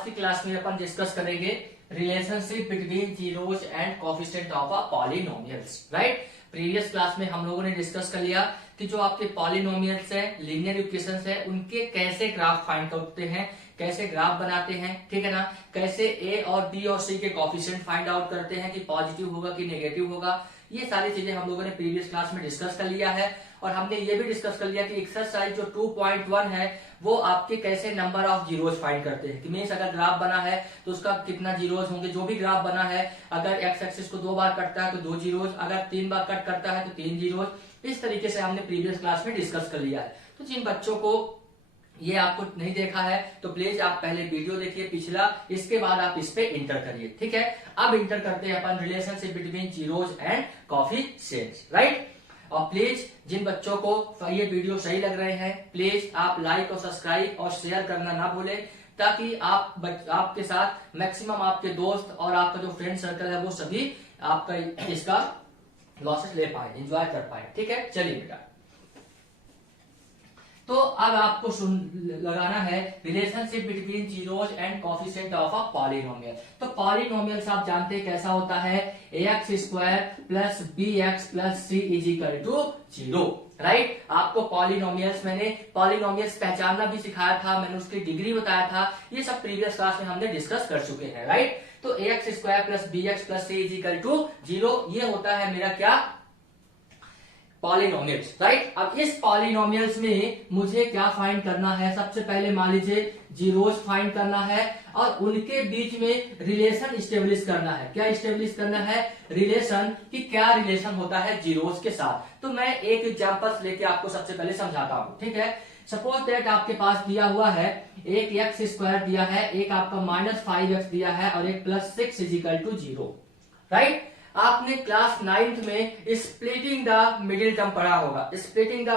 आज की क्लास में अपन डिस्कस करेंगे relationship between zeros and coefficient of a polynomials. Right, previous class में हम लोगों ने डिस्कस कर लिया कि जो आपके पॉलिनोमियल्स है, लीनियर इक्वेशंस है, उनके कैसे ग्राफ फाइंड करते हैं, कैसे ग्राफ बनाते हैं, ठीक है ना, कैसे ए और बी और सी के कोफिशिएंट फाइंड आउट करते हैं कि पॉजिटिव होगा कि नेगेटिव होगा। ये सारी चीजें हम लोगों ने प्रीवियस क्लास में डिस्कस कर लिया है। और हमने ये भी डिस्कस कर लिया कि एक्सरसाइज जो 2.1 है वो आपके कैसे नंबर ऑफ जीरोस फाइंड करते हैं कि मीन्स अगर ग्राफ बना है तो उसका कितना जीरोस होंगे। जो भी ग्राफ बना है, अगर एक्स एक्सिस को 2 बार कटता है तो 2 जीरोस, अगर 3 बार कट करता है तो 3 जीरोस। इस तरीके से हमने प्रीवियस क्लास में डिस्कस कर लिया है। तो जिन बच्चों को ये आपको नहीं देखा है तो प्लीज आप पहले वीडियो देखिए पिछला, इसके बाद आप इस पे इंटर करिए। ठीक है, अब इंटर करते हैं अपन relationship between zeros and coefficients. Right, और प्लीज जिन बच्चों को ये वीडियो सही लग रहे हैं प्लीज आप लाइक और सब्सक्राइब और शेयर करना ना भूलें, ताकि आपके साथ मैक्सिमम आपके दोस्त और आपका जो फ्रेंड सर्कल है वो सभी आपका इसका लॉसेस ले पाए, एंजॉय कर पाए। ठीक है, चलिए बेटा, तो अब आपको लगाना है relationship between zeros and coefficient of a polynomial. तो पॉलिनोमियल्स आप जानते हैं कैसा होता है, ax square plus bx plus c is equal to 0। Right, आपको पॉलिनोमियल्स, मैंने पॉलिनोमियल्स पहचानना भी सिखाया था, मैंने उसकी डिग्री बताया था, ये सब प्रीवियस क्लास में हमने डिस्कस कर चुके हैं। राइट, तो ax square plus bx plus c is equal to 0, ये होता है मेरा क्या, पॉलिनोमियल्स। राइट, अब इस पॉलिनोमियल्स में मुझे क्या फाइंड करना है, सबसे पहले मान लीजिए जीरोस फाइंड करना है और उनके बीच में रिलेशन स्टेब्लिश करना है। क्या स्टेब्लिश करना है, रिलेशन, कि क्या रिलेशन होता है जीरोस के साथ। तो मैं एक एग्जांपल लेके आपको सबसे पहले समझाता हूं। ठीक है, सपोज दैट आपके पास दिया हुआ है एक एक्स स्क्वायर दिया है, एक आपका -5x दिया है और एक +6 इज इक्वल टू 0। राइट, आपने क्लास 9th में स्प्लिटिंग द मिडिल टर्म पढ़ा होगा। स्प्लिटिंग द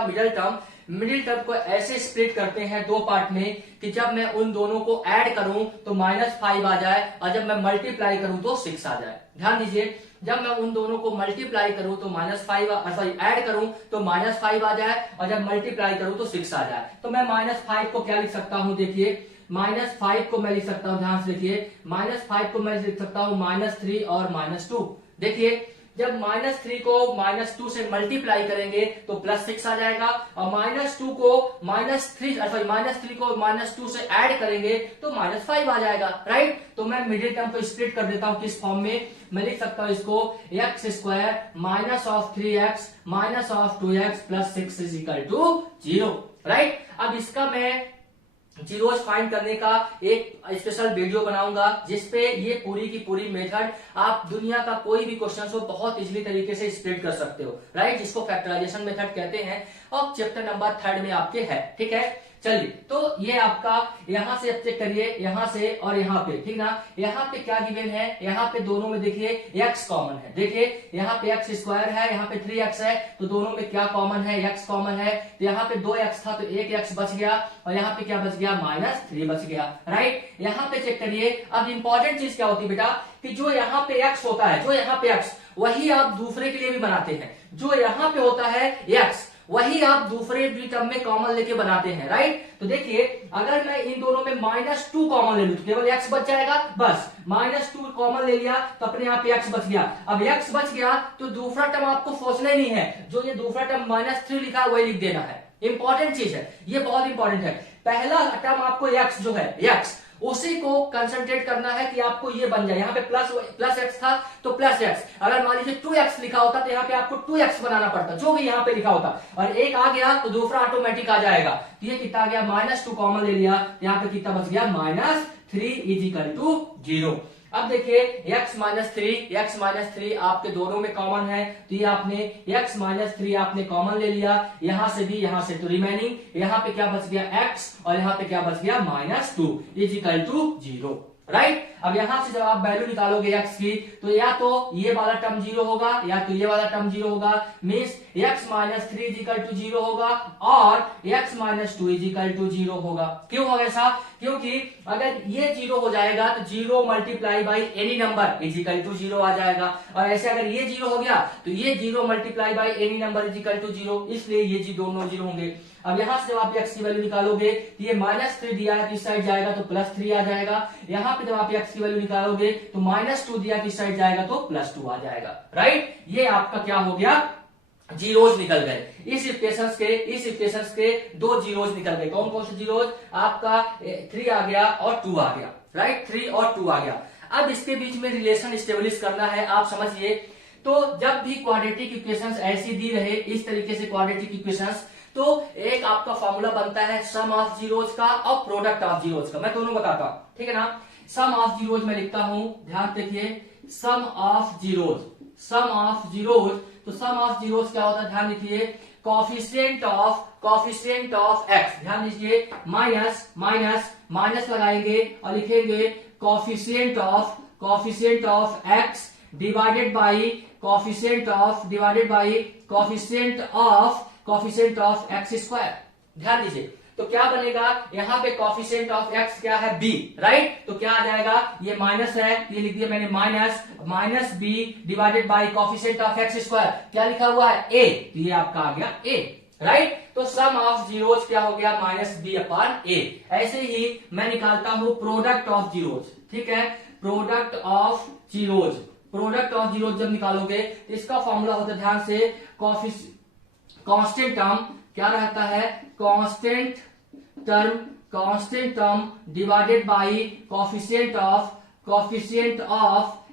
मिडिल टर्म को ऐसे स्प्लिट करते हैं दो पार्ट में कि जब मैं उन दोनों को ऐड करूं तो -5 आ जाए और जब मैं मल्टीप्लाई करूं तो 6 आ जाए। ध्यान दीजिए, जब मैं उन दोनों को मल्टीप्लाई करूं तो ऐड करूं तो -5 आ जाए और जब मल्टीप्लाई करूं तो 6 आ जाए। तो मैं -5 को क्या लिख सकता हूं, देखिए -5 को मैं लिख सकता हूं, ध्यान से देखिए, -5 को मैं लिख सकता हूं -3 और -2। देखिए, जब -3 को -2 से मल्टीप्लाई करेंगे तो +6 आ जाएगा और -3 को -2 से ऐड करेंगे तो -5 आ जाएगा। राइट, तो मैं मिडिल टर्म को स्प्लिट कर देता हूं किस फॉर्म में, मैं लिख सकता हूं इसको x square -3x -2x plus 6 is equal to 0। Right, अब इसका मैं जीरोस फाइंड करने का एक स्पेशल वीडियो बनाऊंगा जिसपे ये पूरी की पूरी मेथड आप दुनिया का कोई भी क्वेश्चन हो बहुत इजीली तरीके से स्प्लिट कर सकते हो। राइट, जिसको फैक्टराइजेशन मेथड कहते हैं और चैप्टर नंबर 3 में आपके है। ठीक है, चलिए, तो ये आपका यहां से चेक करिए, यहां से और यहां पे, ठीक ना, यहां पे क्या गिवन है, यहां पे दोनों में देखिए x कॉमन है। देखिए यहां पे x स्क्वायर है, यहां पे 3x है, तो दोनों में क्या कॉमन है, x कॉमन है। तो यहां पे 2x था तो 1x बच गया और यहां पे क्या बच गया, -3 बच गया। राइट, यहां पे चेक करिए। अब इंपॉर्टेंट चीज क्या होती है बेटा, कि जो यहाँ पे x होता है, जो यहाँ पे x, वही आप दूसरे के लिए भी बनाते हैं। जो यहाँ पे होता है x वही आप दूसरे भी टर्म में कॉमन लेके बनाते हैं। राइट, तो देखिए अगर मैं इन दोनों में -2 कॉमन ले लूं तो केवल x बच जाएगा, बस -2 कॉमन ले लिया तो अपने आप x बच गया। अब x बच गया तो दूसरा टर्म आपको सोचना ही नहीं है, जो ये दूसरा टर्म -3 लिखा है वही लिख देना है। इंपॉर्टेंट चीज है, ये बहुत इंपॉर्टेंट है। पहला टर्म आपको x जो है, x उसी को कंसंट्रेट करना है कि आपको ये बन जाए। यहाँ पे प्लस एक्स था तो +x, अगर मान लीजिए 2x लिखा होता तो यहाँ पे आपको 2x बनाना पड़ता, जो भी यहाँ पे लिखा होता, और एक आ गया तो दूसरा ऑटोमेटिक आ जाएगा। तो ये कितना आ गया, -2 कॉमन ले लिया, यहाँ पे कितना बच गया, -3 इज इक्वल टू 0। अब देखिए x -3 आपके दोनों में कॉमन है, तो ये आपने x -3 आपने कॉमन ले लिया, यहां से भी यहां से, तो रिमेनिंग यहाँ पे क्या बच गया x और यहाँ पे क्या बच गया, -2 इज इक्वल टू 0। राइट, अब यहां से जब आप वैल्यू निकालोगे x की तो या तो ये वाला टर्म 0 होगा या तो ये वाला टर्म 0 होगा, means x -3 is equal to 0 होगा और x -2 इज इक्वल टू 0 होगा। क्यों होगा ऐसा, क्योंकि अगर ये 0 हो जाएगा तो 0 multiply by any number is equal to 0 आ जाएगा, और ऐसे अगर ये 0 हो गया तो ये 0 multiply by any number is equal to 0, इसलिए ये दोनों 0 होंगे। अब यहां से जब आप x की वैल्यू निकालोगे तो ये -3 दिया है तो इस साइड जाएगा तो +3 आ जाएगा। यहाँ पे जब आप x की वैल्यू निकालोगे तो -2 दिया तो इस साइड जाएगा तो +2 आ जाएगा, राइट। ये आपका क्या हो गया, जीरोज निकल गए। इस इक्वेशंस के 2 जीरोज निकल गए। कौन कौन से जीरोज, आपका 3 आ गया और 2 आ गया, राइट, 3 और 2 आ गया। अब इसके बीच में रिलेशन स्टेब्लिश करना है, आप समझिए। तो जब भी क्वाड्रेटिक इक्वेशंस ऐसी दी रहे, इस तरीके से क्वाड्रेटिक इक्वेशंस, तो एक आपका फॉर्मूला बनता है सम ऑफ जीरोज का और प्रोडक्ट ऑफ जीरोज का। मैं दोनों बताता हूं, ठीक है ना। सम ऑफ जीरोज में लिखता हूं, ध्यान देखिए, सम ऑफ जीरोज, तो सम ऑफ जीरोज क्या होता है, ध्यान लिखिए, कोफिशिएंट ऑफ एक्स, ध्यान दीजिए, माइनस लगाएंगे और लिखेंगे coefficient of x divided by coefficient of x square. ध्यान दीजिए, तो क्या बनेगा, यहाँ पे कोफिशिएंट ऑफ एक्स क्या है, b, राइट। तो क्या आ जाएगा, ये माइनस है, ये लिख दिया मैंने minus b divided by coefficient of x square, क्या लिखा हुआ है, a, तो ये आपका आ गया a, राइट। तो सम ऑफ जीरोज क्या हो गया, -b/a। ऐसे ही मैं निकालता हूं प्रोडक्ट ऑफ जीरोज, ठीक है, प्रोडक्ट ऑफ जीरोज जब निकालोगे तो इसका फॉर्मूला होता है, ध्यान से, कांस्टेंट टर्म क्या रहता है, constant term divided by coefficient of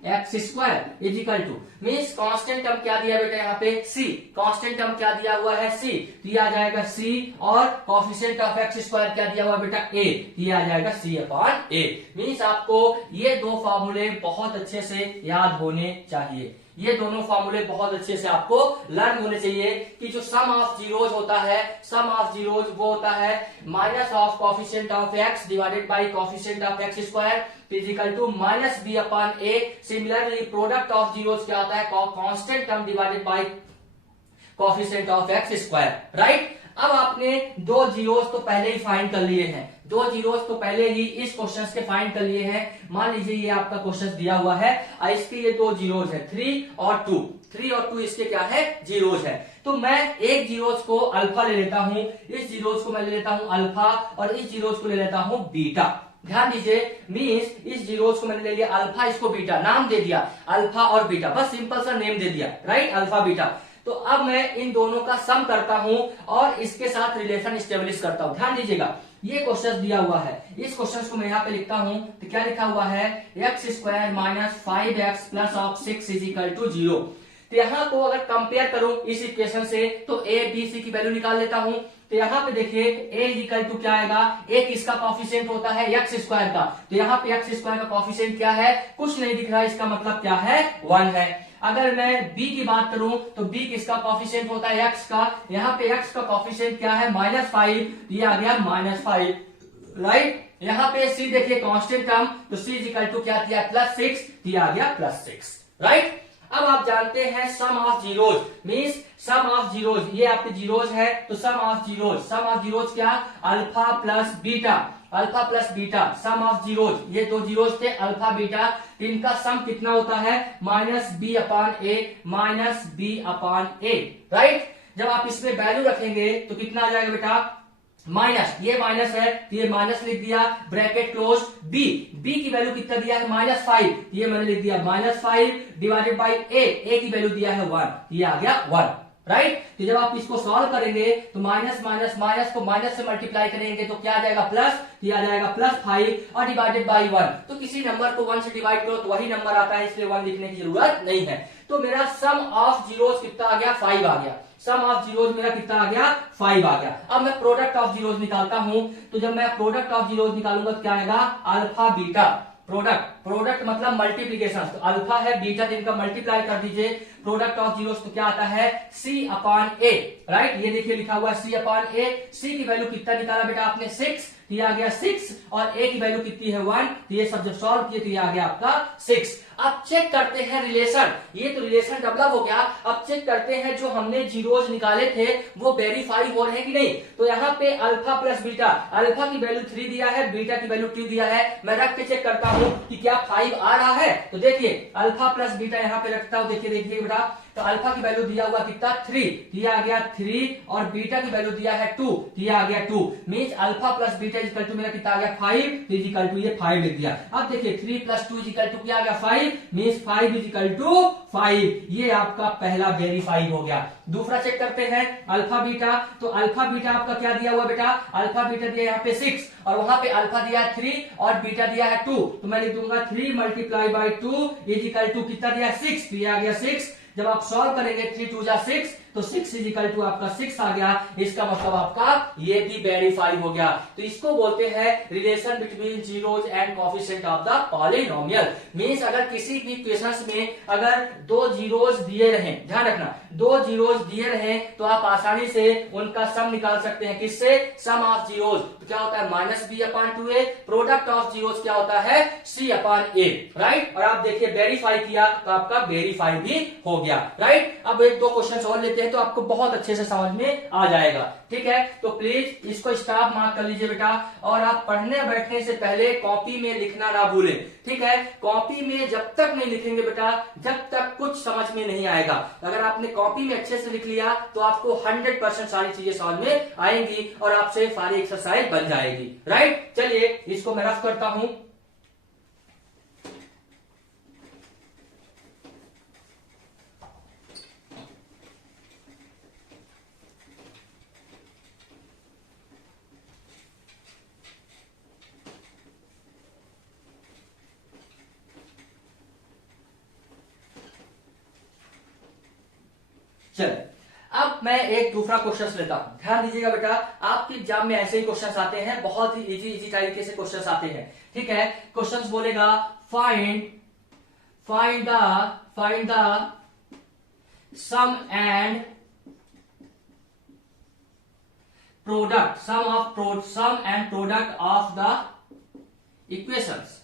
x square is equal to, means constant term क्या दिया बेटा, यहाँ पे c, कांस्टेंट टर्म क्या दिया हुआ है, c, तो ये आ जाएगा c, और कोफिशिएंट ऑफ एक्स स्क्वायर क्या दिया हुआ है बेटा, a, ये आ जाएगा c/a। मीन्स आपको ये दो फॉर्मूले बहुत अच्छे से याद होने चाहिए, ये दोनों फॉर्मूले बहुत अच्छे से आपको लर्न होने चाहिए कि जो सम ऑफ जीरोज होता है, वो होता है minus of coefficient of x divided by coefficient of x square is equal to -b/a। Similarly product of zeros क्या होता है, constant term divided by coefficient of x square, right. अब आपने 2 जीरोज तो पहले ही फाइंड कर लिए हैं, 2 जीरोज तो पहले ही इस क्वेश्चन के फाइंड कर लिए हैं। मान लीजिए ये आपका क्वेश्चन दिया हुआ है, इसके ये 2 जीरोज है, 3 और 2 इसके क्या है, जीरोज है। तो मैं एक जीरोज को अल्फा ले लेता हूं, इस जीरोज को मैं ले लेता हूं अल्फा, और इस जीरोज को ले लेता हूं बीटा। ध्यान दीजिए, मीन्स इस जीरोज को मैंने ले लिया अल्फा, इसको बीटा, नाम दे दिया अल्फा और बीटा, बस सिंपल सा नेम दे दिया, राइट, अल्फा बीटा। तो अब मैं इन दोनों का सम करता हूं और इसके साथ रिलेशन स्टेब्लिश करता हूं। ध्यान दीजिएगा, ये क्वेश्चन दिया हुआ है, इस क्वेश्चन को मैं यहाँ पे लिखता हूं, तो क्या लिखा हुआ है, x² - 5x + 6 is equal to 0। तो यहाँ को अगर कंपेयर करूं इस इक्वेशन से, तो a, b, c की वैल्यू निकाल लेता हूं। तो यहाँ पे देखिए a इक्वल टू क्या आएगा, a किसका कॉफिशिएंट होता है, x² का। तो यहाँ पे x² का कॉफिशिएंट क्या है, कुछ नहीं दिख रहा है, इसका मतलब क्या है, 1 है। अगर मैं b की बात करूं तो b किसका कॉफिशिएंट होता है, x का। यहाँ पे x का कॉफिशिएंट क्या है, -5, ये आ गया -5, राइट। यहाँ पे c देखिए कांस्टेंट टर्म, तो c इक्वल टू क्या दिया, +6, ये आ गया +6, राइट। अब आप जानते हैं sum of zeros, means sum of zeros, ये आपके जीरोज है, तो सम ऑफ जीरोज क्या, alpha plus beta, sum of zeros, ये 2 जीरोज थे अल्फा बीटा, इनका सम कितना होता है, -b/a, राइट। जब आप इसमें वैल्यू रखेंगे तो कितना आ जाएगा बेटा, माइनस, ये माइनस है तो ये माइनस लिख दिया, ब्रैकेट क्लोज, b की वैल्यू कितना दिया है, -5, ये मैंने लिख दिया -5 डिवाइडेड बाई a की वैल्यू दिया है 1, ये आ गया 1, राइट। तो जब आप इसको सॉल्व करेंगे तो माइनस को माइनस से मल्टीप्लाई करेंगे तो क्या आ जाएगा, प्लस, ये आ जाएगा +5 और डिवाइडेड बाई 1। तो किसी नंबर को 1 से डिवाइड करो तो वही नंबर आता है, इसलिए 1 लिखने की जरूरत नहीं है। तो मेरा सम ऑफ जीरोज कितना आ गया, 5 आ गया। सम ऑफ जीरोज मेरा कितना आ गया, 5 आ गया। अब मैं प्रोडक्ट ऑफ जीरोज निकालता हूं, तो जब मैं प्रोडक्ट ऑफ जीरोज निकालूंगा तो क्या आएगा, अल्फा बीटा, प्रोडक्ट मतलब मल्टीप्लीकेशन, तो अल्फा है बीटा, जिनका मल्टीप्लाई कर दीजिए, प्रोडक्ट ऑफ जीरोज तो क्या आता है, c/a, राइट। ये देखिए लिखा हुआ है c/a, c की वैल्यू कितना निकाला बेटा आपने, 6, तो ये आ गया 6 और ए की वैल्यू कितनी है 1, तो ये सब जब सॉल्व किए तो ये आ गया आपका 6। अब चेक करते हैं रिलेशन, ये तो रिलेशन डेवलप हो गया। अब चेक करते हैं जो हमने जीरोज निकाले थे वो वेरीफाई हो रहे हैं कि नहीं। तो यहाँ पे अल्फा प्लस बीटा, अल्फा की वैल्यू 3 दिया है, बीटा की वैल्यू 2 दिया है। मैं रख के चेक करता हूं कि क्या 5 आ रहा है। तो देखिए अल्फा प्लस बीटा यहाँ पे रखता हूं, देखिए देखिए बेटा, तो अल्फा की वैल्यू दिया हुआ कितना 3, दिया आ गया 3 और बीटा की वैल्यू दिया है 2, दिया आ गया 2। Means alpha plus beta equal to मेरा कितना आ गया 5, तो इक्वल टू ये 5 लिख दिया। अब देखिए 3 प्लस 2 इक्वल टू क्या आ गया 5, मींस 5 इक्वल टू 5। ये आपका पहला वेरीफाई हो गया। दूसरा चेक करते हैं अल्फा बीटा, तो अल्फा बीटा आपका क्या दिया हुआ बेटा, अल्फा बीटा दिया यहाँ पे 6 और वहां पे अल्फा दिया है 3 और बीटा दिया है 2, तो मैं लिख दूंगा 3 मल्टीप्लाई बाई 2 इक्वल टू कितना दिया 6, तो ये आ गया 6। जब आप सॉल्व करेंगे 3 2 जा 6, तो 6 इक्वल टू आपका 6 आ गया। इसका मतलब आपका ये भी वेरीफाई हो गया। तो इसको बोलते हैं relation between zeros and coefficient of the polynomial. Means अगर किसी भी क्वेश्चंस में अगर 2 जीरोज दिए रहे, ध्यान रखना 2 जीरोज दिए रहे तो आप आसानी से उनका सम निकाल सकते हैं। किससे, सम ऑफ जीरोज। तो क्या होता है -b/2a, प्रोडक्ट ऑफ जीरोज क्या होता है c/a, राइट। और आप देखिए वेरीफाई किया तो आपका वेरीफाई भी हो गया, राइट। अब एक दो क्वेश्चन और लेते हैं तो आपको बहुत अच्छे से समझ में आ जाएगा, ठीक है। तो प्लीज इसको स्टॉप मार्क कर लीजिए बेटा, और आप पढ़ने बैठने से पहले कॉपी में लिखना ना भूलें, ठीक है। कॉपी में जब तक नहीं लिखेंगे बेटा जब तक कुछ समझ में नहीं आएगा। अगर आपने कॉपी में अच्छे से लिख लिया तो आपको 100% सारी चीजें समझ में आएंगी और आपसे सारी एक्सरसाइज बन जाएगी, राइट। चलिए इसको मैं रफ करता हूं। चल अब मैं एक दूसरा क्वेश्चन लेता हूं, ध्यान दीजिएगा बेटा। आपके एग्जाम में ऐसे ही क्वेश्चंस आते हैं, बहुत ही इजी तरीके से क्वेश्चंस आते हैं, ठीक है। क्वेश्चंस बोलेगा find the sum and product of the equations,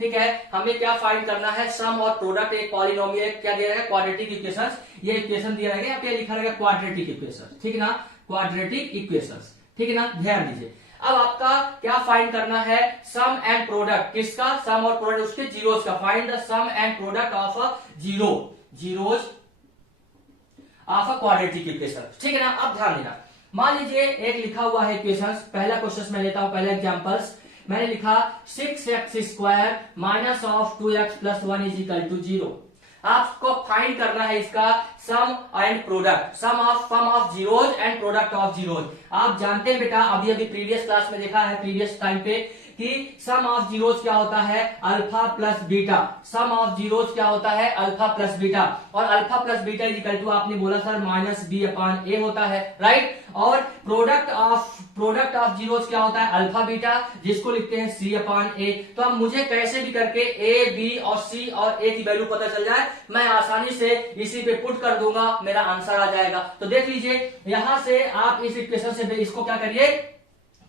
ठीक है। हमें क्या फाइंड करना है, सम और प्रोडक्ट। एक पॉलिनोमियल क्या दिया रहेगा, क्वाड्रेटिक इक्वेशंस। ये इक्वेशन दिया रहेगा, यहाँ पे लिखा रहेगा क्वाड्रेटिक इक्वेशन, ठीक है ना, क्वाड्रेटिक इक्वेशंस, ठीक है ना। ध्यान दीजिए अब आपका क्या फाइंड करना है, सम एंड प्रोडक्ट। किसका, सम और प्रोडक्ट उसके जीरोस का। Find the sum and product of a zeros of a quadratic equation, ठीक है ना। अब ध्यान देना, मान लीजिए एक लिखा हुआ है इक्वेशन। पहला क्वेश्चन मैं लेता हूं, पहला एग्जांपल्स मैंने लिखा 6x² minus of 2x plus 1 is equal to 0। आपको फाइंड करना है इसका sum and product, sum of zeros and product of zeros. आप जानते हैं बेटा, अभी प्रीवियस क्लास में देखा है, प्रीवियस टाइम पे, कि सम ऑफ जीरोज क्या होता है alpha plus beta. Sum of zeros क्या होता है अल्फा प्लस बीटा, और alpha plus beta equal to आपने बोला सर -b/a होता है, राइट। और प्रोडक्ट ऑफ जीरोज क्या होता है अल्फा बीटा, जिसको लिखते हैं c/a। तो अब मुझे कैसे भी करके a, b और c और a की वैल्यू पता चल जाए, मैं आसानी से इसी पे पुट कर दूंगा, मेरा आंसर आ जाएगा। तो देख लीजिए यहां से आप इस इक्वेशन से इसको क्या करिए,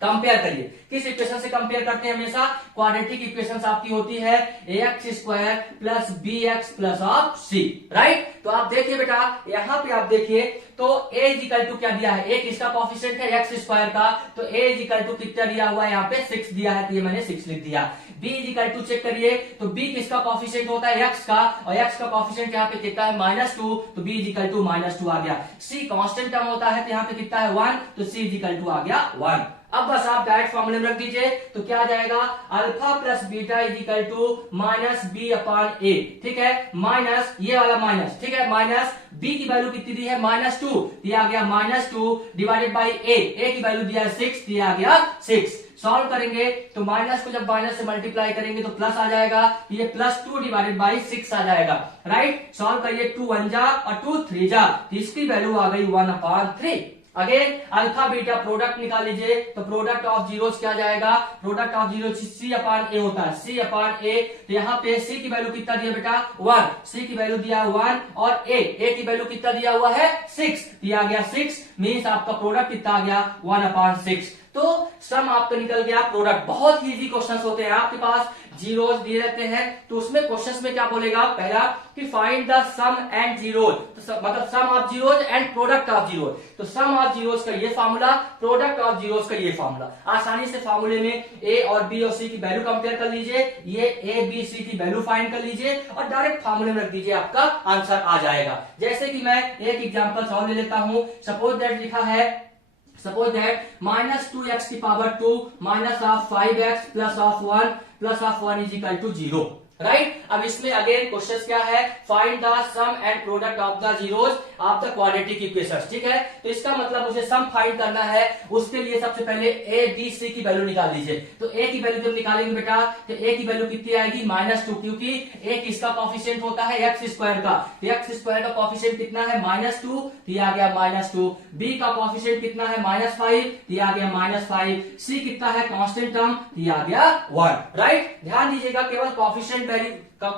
कंपेयर करिए। किस इक्वेशन से कंपेयर करते हैं, हमेशा क्वाड्रेटिक इक्वेशंस आपकी होती है ax² plus bx plus of c, right. तो आप देखिए बेटा, यहां पे आप देखिए तो a इक्वल टू क्या दिया है, एक इसका कोएफिशिएंट है x² का, तो a इक्वल टू कितना दिया हुआ है, यहाँ पे 6 दिया है, तो ये मैंने 6 लिख दिया। b इक्वल टू चेक करिए, तो b किसका कोएफिशिएंट होता है x का, और x का कोएफिशिएंट यहाँ पे कितना है -2, तो b इक्वल टू -2 आ गया। c कांस्टेंट टर्म होता है, तो यहाँ पे कितना है 1, तो c इक्वल टू आ गया 1। अब बस आप डायरेक्ट फॉर्मूले में रख दीजिए, तो क्या आ जाएगा alpha plus beta is equal to -b/a, ठीक है। माइनस ये वाला माइनस, ठीक है, माइनस b की वैल्यू कितनी दी है -2, दिया गया -2 डिवाइडेड बाई a की वैल्यू दिया है 6, दिया गया 6। सॉल्व करेंगे तो माइनस को जब माइनस से मल्टीप्लाई करेंगे तो प्लस आ जाएगा, ये +2 डिवाइडेड बाई 6 आ जाएगा, राइट। सॉल्व करिए, 2 1 जा और 2 3 जा, तो इसकी वैल्यू आ गई 1/3। अगेन अल्फा बीटा प्रोडक्ट निकाल लीजिए, तो प्रोडक्ट ऑफ जीरोज क्या जाएगा, प्रोडक्ट ऑफ जीरोज c/a होता है, c/a। तो यहाँ पे c की वैल्यू कितना दिया बेटा 1, c की वैल्यू दिया 1, और a की वैल्यू कितना दिया हुआ है 6, दिया गया 6, मीन्स आपका प्रोडक्ट कितना आ गया 1/6। तो सम आपका निकल गया प्रोडक्ट। बहुत ही इजी क्वेश्चंस होते हैं, आपके पास जीरोस दिए रहते हैं तो उसमें क्वेश्चंस में क्या बोलेगा, पहला कि find the sum and zeros, तो मतलब sum of zeros and product of zeros. तो सम ऑफ जीरोस का ये फार्मूला, प्रोडक्ट ऑफ जीरोस का ये फार्मूला। आसानी से फार्मूले में ए और बी और सी की वैल्यू कंपेयर कर लीजिए, ये ए बी सी की वैल्यू फाइंड कर लीजिए और डायरेक्ट फार्मूले में रख दीजिए, आपका आंसर आ जाएगा। जैसे कि मैं एक एग्जांपल सॉल्व ले लेता हूं। सपोज दैट लिखा है, सपोज दैट -2x की power 2 minus of 5x plus of 1 is equal to 0, right. अब इसमें अगेन क्वेश्चन क्या है, find the sum and product of the zeros of the quadratic equations, ठीक है। तो इसका मतलब मुझे सम फाइंड करना है, उसके लिए सबसे पहले ए बी सी की वैल्यू निकाल लीजिए। तो ए की वैल्यू जब निकालेंगे बेटा तो ए की वैल्यू कितनी आएगी, -2, क्योंकि ए किसका कॉफिशिएंट होता है, एक्स स्क्वायर का। तो एक्स स्क्वायर का कॉफिशिएंट कितना है, -2, तो आ गया -2। बी का कॉफिशिएंट कितना है, -5, तो आ गया -5। सी कितना है, कांस्टेंट टर्म, तो आ गया 1, राइट। ध्यान दीजिएगा, केवल कॉफिशिएंट वैल्यू का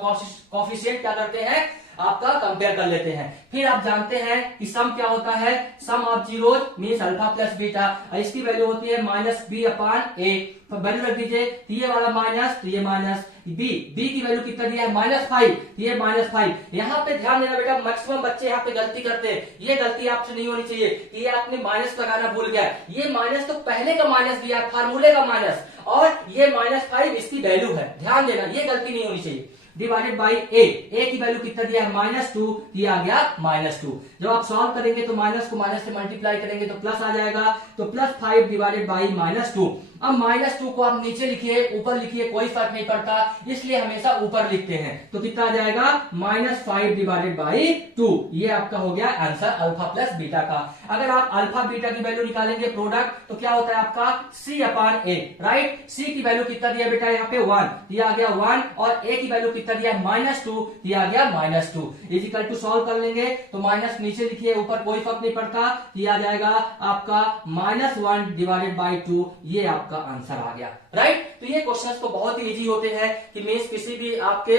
कॉफिशिएंट क्या करते हैं, आपका कंपेयर कर लेते हैं। फिर आप जानते हैं कि सम क्या होता है, sum of zeros means alpha plus beta, इसकी वैल्यू होती है -b/a। तो वैल्यू रख दीजिए, तो ये वाला माइनस, तो ये माइनस। बी की वैल्यू कितना दिया है, -5, तो ये -5। यहाँ पे ध्यान देना बेटा, मैक्सिमम बच्चे यहाँ पे गलती करते हैं, ये गलती आपसे नहीं होनी चाहिए कि ये आपने माइनस लगाना भूल गया। ये माइनस तो पहले का माइनस दिया है, फार्मूले का माइनस, और ये -5 इसकी वैल्यू है। ध्यान देना, ये गलती नहीं होनी चाहिए। डिवाइडेड बाई ए की वैल्यू कितना दिया है, -2, ये आ गया -2। जब आप सॉल्व करेंगे तो माइनस को माइनस से मल्टीप्लाई करेंगे तो प्लस आ जाएगा, तो +5 डिवाइडेड बाई -2। अब -2 को आप नीचे लिखिए, ऊपर लिखिए, कोई फर्क नहीं पड़ता, इसलिए हमेशा ऊपर लिखते हैं। तो कितना आ जाएगा, -5 डिवाइडेड बाई 2, ये आपका हो गया आंसर अल्फा प्लस बीटा का। अगर आप अल्फा बीटा की वैल्यू निकालेंगे प्रोडक्ट, तो क्या होता है आपका C/A, राइट। सी की वैल्यू कितना दिया बेटा, यहाँ पे 1, ये आ गया 1, और ए की वैल्यू कितना दिया, -2, ये आ गया -2। इज इक्वल टू सॉल्व कर लेंगे तो माइनस नीचे लिखिए, ऊपर कोई फर्क नहीं पड़ता, ये आ जाएगा आपका -1 डिवाइडेड बाई 2, ये आपका आंसर आ गया, राइट। तो ये क्वेश्चंस तो बहुत ही इजी होते हैं कि मींस किसी भी आपके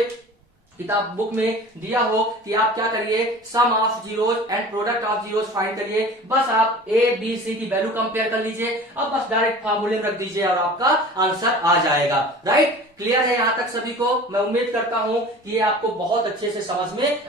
किताब बुक में दिया हो कि आप क्या करिए, sum of zeros and product of zeros find करिए। बस आप ए बी सी की वैल्यू कंपेयर कर लीजिए, अब बस डायरेक्ट फार्मूले में रख दीजिए और आपका आंसर आ जाएगा, राइट। क्लियर है यहाँ तक सभी को? मैं उम्मीद करता हूं कि ये आपको बहुत अच्छे से समझ में